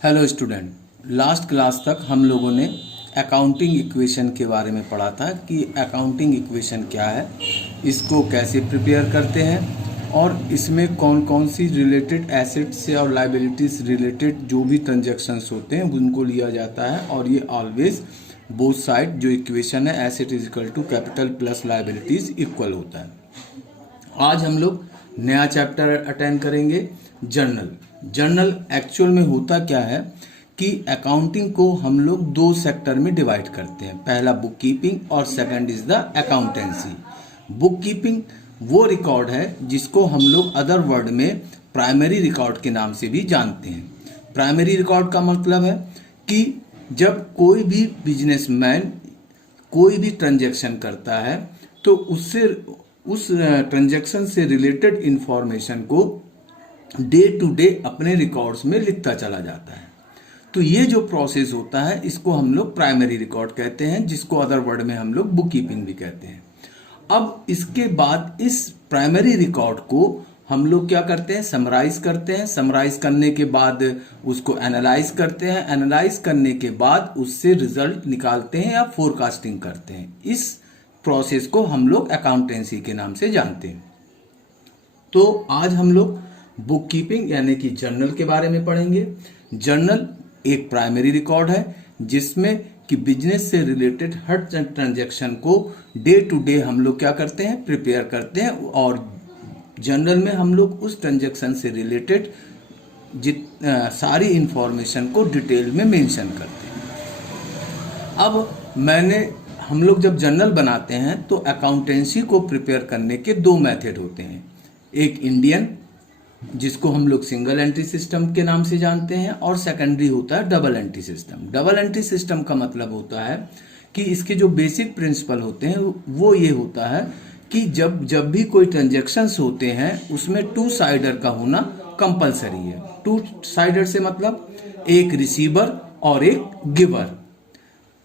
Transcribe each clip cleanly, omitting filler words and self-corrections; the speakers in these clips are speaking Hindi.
हेलो स्टूडेंट, लास्ट क्लास तक हम लोगों ने अकाउंटिंग इक्वेशन के बारे में पढ़ा था कि अकाउंटिंग इक्वेशन क्या है, इसको कैसे प्रिपेयर करते हैं और इसमें कौन कौन सी रिलेटेड एसेट से और लाइबिलिटीज रिलेटेड जो भी ट्रांजैक्शंस होते हैं उनको लिया जाता है। और ये ऑलवेज बोथ साइड जो इक्वेशन है asset is equal to capital plus liabilities equal होता है। आज हम लोग नया चैप्टर अटेंड करेंगे, जर्नल एक्चुअल में होता क्या है कि अकाउंटिंग को हम लोग दो सेक्टर में डिवाइड करते हैं। पहला बुक कीपिंग और second is the accountancy. Book keeping वो रिकॉर्ड है जिसको हम लोग अदर वर्ड में प्राइमरी रिकॉर्ड के नाम से भी जानते हैं। प्राइमरी रिकॉर्ड का मतलब है कि जब कोई भी बिजनेसमैन कोई भी ट्रांजैक्शन करता है तो उससे उस ट्रांजैक्शन से रिलेटेड इंफॉर्मेशन को डे टू डे अपने रिकॉर्ड्स में लिखता चला जाता है। तो ये जो प्रोसेस होता है इसको हम लोग प्राइमरी रिकॉर्ड कहते हैं, जिसको अदर वर्ड में हम लोग बुक कीपिंग भी कहते हैं। अब इसके बाद इस प्राइमरी रिकॉर्ड को हम लोग क्या करते हैं, समराइज करते हैं। समराइज करने के बाद उसको एनालाइज करते हैं। एनालाइज करने के बाद उससे रिजल्ट निकालते हैं या फोरकास्टिंग करते हैं। इस प्रोसेस को हम लोग अकाउंटेंसी के नाम से जानते हैं। तो आज हम लोग बुक कीपिंग यानी कि जर्नल के बारे में पढ़ेंगे। जर्नल एक प्राइमरी रिकॉर्ड है जिसमें कि बिजनेस से रिलेटेड हर ट्रांजैक्शन को डे टू डे हम लोग क्या करते हैं, प्रिपेयर करते हैं। और जर्नल में हम लोग उस ट्रांजैक्शन से रिलेटेड सारी इंफॉर्मेशन को डिटेल में मेंशन करते हैं। अब हम लोग जब जर्नल बनाते हैं तो अकाउंटेंसी को प्रिपेयर करने के दो मेथड होते हैं। एक इंडियन, जिसको हम लोग सिंगल एंट्री सिस्टम के नाम से जानते हैं, और सेकेंडरी होता है double entry system. Double entry system का मतलब होता है कि इसके जो बेसिक प्रिंसिपल होते हैं वो ये होता है कि जब भी कोई ट्रांजैक्शंस होते हैं उसमें टू साइडर का होना कंपलसरी है। टू साइडर से मतलब एक रिसीवर और एक गिवर,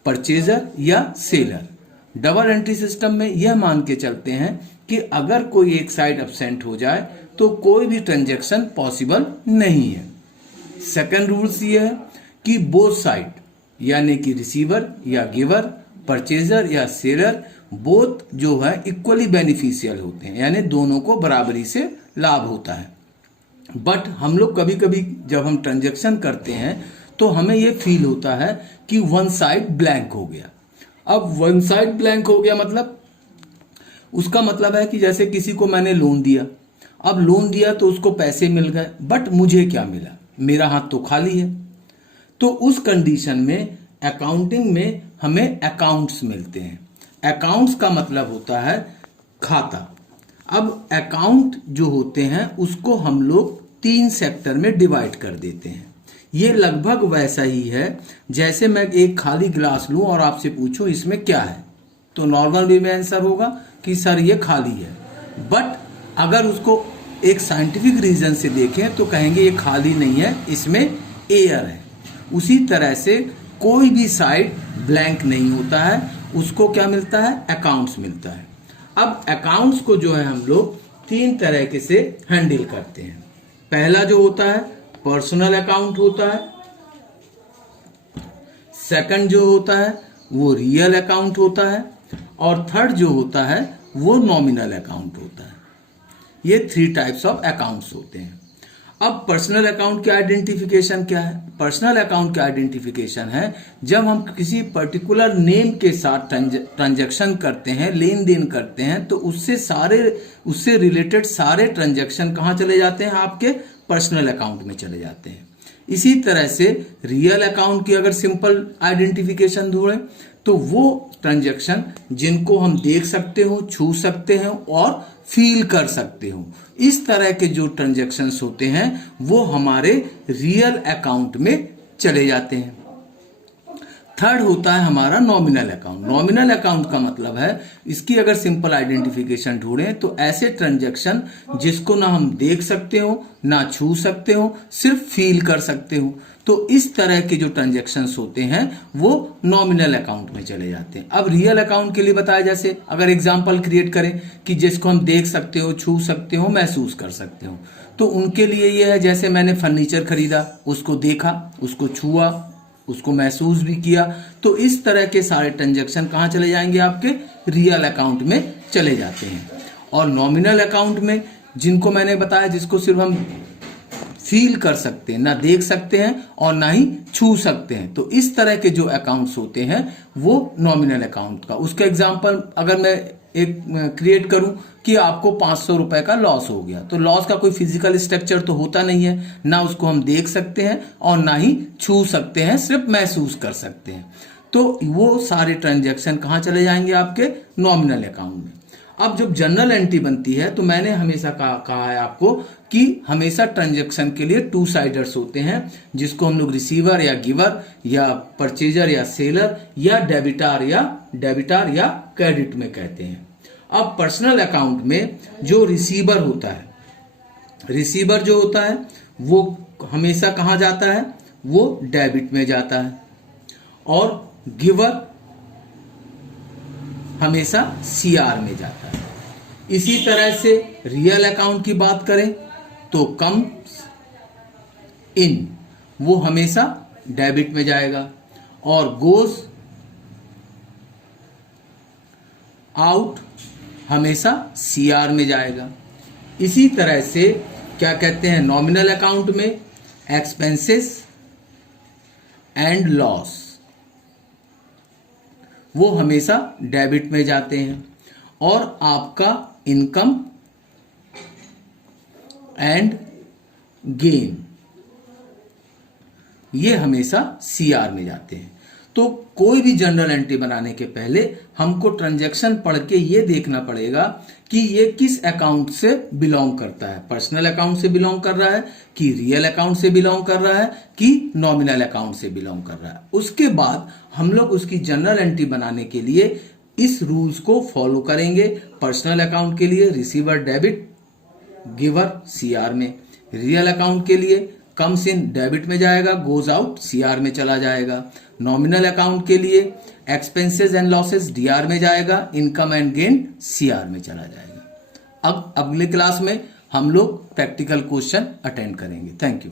परचेजर या सेलर। डबल एंट्री सिस्टम में यह मान के चलते हैं कि अगर कोई एक साइड एब्सेंट हो जाए तो कोई भी ट्रांजैक्शन पॉसिबल नहीं है। सेकंड रूल्स ये है कि बोथ साइड यानी कि रिसीवर या गिवर, परचेजर या सेलर, बोथ जो है इक्वली बेनिफिशियल होते हैं, यानी दोनों को बराबरी से लाभ होता है। बट हम लोग कभी कभी जब हम ट्रांजैक्शन करते हैं तो हमें यह फील होता है कि वन साइड ब्लैंक हो गया। अब वन साइड ब्लैंक हो गया मतलब उसका मतलब है कि जैसे किसी को मैंने लोन दिया, अब लोन दिया तो उसको पैसे मिल गए, बट मुझे क्या मिला, मेरा हाथ तो खाली है। तो उस कंडीशन में अकाउंटिंग में हमें अकाउंट्स मिलते हैं। अकाउंट्स का मतलब होता है खाता। अब अकाउंट जो होते हैं उसको हम लोग तीन सेक्टर में डिवाइड कर देते हैं। ये लगभग वैसा ही है जैसे मैं एक खाली गिलास लूं और आपसे पूछूं इसमें क्या है, तो नॉर्मल वे में आंसर होगा कि सर ये खाली है। बट अगर उसको एक साइंटिफिक रीजन से देखें तो कहेंगे ये खाली नहीं है, इसमें एयर है। उसी तरह से कोई भी साइड ब्लैंक नहीं होता है, उसको क्या मिलता है, अकाउंट्स मिलता है। अब अकाउंट्स को जो है हम लोग तीन तरह से हैंडल करते हैं। पहला जो होता है पर्सनल अकाउंट होता है, सेकंड जो होता है वो रियल अकाउंट होता है, और थर्ड जो होता है वो नॉमिनल अकाउंट होता है। ये थ्री टाइप्स ऑफ अकाउंट्स होते हैं। अब पर्सनल अकाउंट की आइडेंटिफिकेशन क्या है? पर्सनल अकाउंट की आइडेंटिफिकेशन है जब हम किसी पर्टिकुलर नेम के साथ ट्रांजैक्शन करते हैं, लेन देन करते हैं, तो उससे रिलेटेड सारे ट्रांजैक्शन कहाँ चले जाते हैं, आपके पर्सनल अकाउंट में चले जाते हैं। इसी तरह से रियल अकाउंट की अगर सिंपल आइडेंटिफिकेशन ढूंढें तो वो ट्रांजैक्शन जिनको हम देख सकते हो, छू सकते हैं और फील कर सकते हो, इस तरह के जो ट्रांजैक्शंस होते हैं वो हमारे रियल अकाउंट में चले जाते हैं। थर्ड होता है हमारा नॉमिनल अकाउंट। नॉमिनल अकाउंट का मतलब है, इसकी अगर सिंपल आइडेंटिफिकेशन ढूंढें तो ऐसे ट्रांजैक्शन जिसको ना हम देख सकते हो, ना छू सकते हो, सिर्फ फील कर सकते हो, तो इस तरह के जो ट्रांजैक्शंस होते हैं वो नॉमिनल अकाउंट में चले जाते हैं। अब रियल अकाउंट के लिए बताया, जैसे अगर एग्जांपल क्रिएट करें कि जिसको हम देख सकते हो, छू सकते हो, महसूस कर सकते हो, तो उनके लिए ये है, जैसे मैंने फर्नीचर खरीदा, उसको देखा, उसको छुआ, उसको महसूस भी किया, तो इस तरह के सारे ट्रांजैक्शन कहाँ चले जाएंगे, आपके रियल अकाउंट में चले जाते हैं। और नॉमिनल अकाउंट में, जिनको मैंने बताया, जिसको सिर्फ हम फील कर सकते हैं, ना देख सकते हैं और ना ही छू सकते हैं, तो इस तरह के जो अकाउंट्स होते हैं वो नॉमिनल अकाउंट का। उसका एग्जांपल अगर मैं एक क्रिएट करूं कि आपको 500 रुपए का लॉस हो गया, तो लॉस का कोई फिजिकल स्ट्रक्चर तो होता नहीं है, ना उसको हम देख सकते हैं और ना ही छू सकते हैं, सिर्फ महसूस कर सकते हैं। तो वो सारे ट्रांजैक्शन कहाँ चले जाएंगे, आपके नॉमिनल अकाउंट में। अब जब जर्नल एंट्री बनती है, तो मैंने हमेशा कहा है आपको कि हमेशा ट्रांजैक्शन के लिए टू साइडर्स होते हैं, जिसको हम लोग रिसीवर या गिवर या परचेजर या सेलर या डेबिटार या क्रेडिट में कहते हैं। अब पर्सनल अकाउंट में जो रिसीवर होता है, रिसीवर जो होता है वो हमेशा कहाँ जाता है, वो डेबिट में जाता है, और गिवर हमेशा सीआर में जाता है। इसी तरह से रियल अकाउंट की बात करें तो कम्स इन, वो हमेशा डेबिट में जाएगा, और गोज आउट हमेशा सीआर में जाएगा। इसी तरह से क्या कहते हैं, नॉमिनल अकाउंट में एक्सपेंसेस एंड लॉस वो हमेशा डेबिट में जाते हैं, और आपका इनकम एंड गेन ये हमेशा सीआर में जाते हैं। तो कोई भी जर्नल एंट्री बनाने के पहले हमको ट्रांजैक्शन पढ़ के ये देखना पड़ेगा कि ये किस अकाउंट से बिलोंग करता है, पर्सनल अकाउंट से बिलोंग कर रहा है कि रियल अकाउंट से बिलोंग कर रहा है कि नॉमिनल अकाउंट से बिलोंग कर रहा है। उसके बाद हम लोग उसकी जर्नल एंट्री बनाने के लिए इस रूल्स को फॉलो करेंगे। पर्सनल अकाउंट के लिए रिसीवर डेबिट, गिवर सीआर में, रियल अकाउंट के लिए कम्स इन डेबिट में जाएगा, गोज आउट सीआर में चला जाएगा, नॉमिनल अकाउंट के लिए एक्सपेंसेस एंड लॉसेस डीआर में जाएगा, इनकम एंड गेन सीआर में चला जाएगा। अब अगले क्लास में हम लोग प्रैक्टिकल क्वेश्चन अटेंड करेंगे। Thank you.